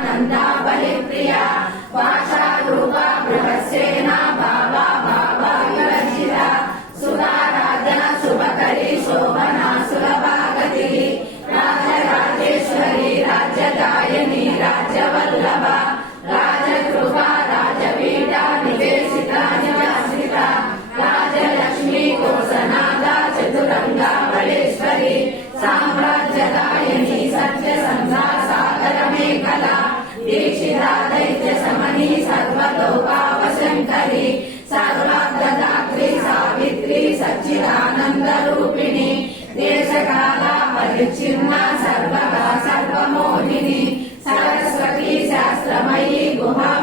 नंदा बलिप्रिया वाचारूपा बृहस्सेना बाबा बाबा विवर्जिता सुधाराधना शुभकरी शोभना सुलभागति राजराजेश्वरी राज्यदायिनी राज्यवल्लभा राजकृपा राजपीठा निवेशिता निवासिता राजलक्ष्मी कोसनादा चतुरंगा बलेश्वरी साम्राज्यदायिनी सत्यसंधा सागरमेखला दीक्षिता दैत्य समनी सर्वलोकावशंकरी सर्वार्थदात्री सावित्री सच्चिदानंद रूपिणी देशकाला परिच्छिन्ना सर्वगा सर्वमोहिनी सरस्वती शास्त्रमयी गुहां